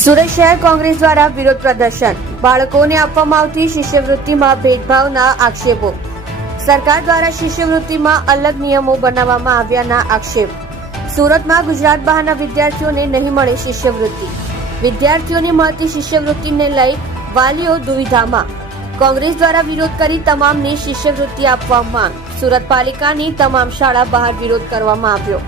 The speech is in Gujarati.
સુરત શહેર કોંગ્રેસ દ્વારા વિરોધ પ્રદર્શન, બાળકોને આપવામાં આવતી શિષ્યવૃત્તિમાં ભેદભાવના આક્ષેપો, સરકાર દ્વારા શિષ્યવૃત્તિમાં અલગ નિયમો બનાવવામાં આવ્યાના આક્ષેપ, સુરતમાં ગુજરાત બહારના વિદ્યાર્થીઓને નહીં મળે શિષ્યવૃત્તિ, વિદ્યાર્થીઓને મળતી શિષ્યવૃત્તિને લઈ વાલીઓ દુવિધામાં, કોંગ્રેસ દ્વારા વિરોધ કરી તમામને શિષ્યવૃત્તિ આપવા માંગ, સુરત પાલિકાની તમામ શાળા બહાર વિરોધ કરવામાં આવ્યો।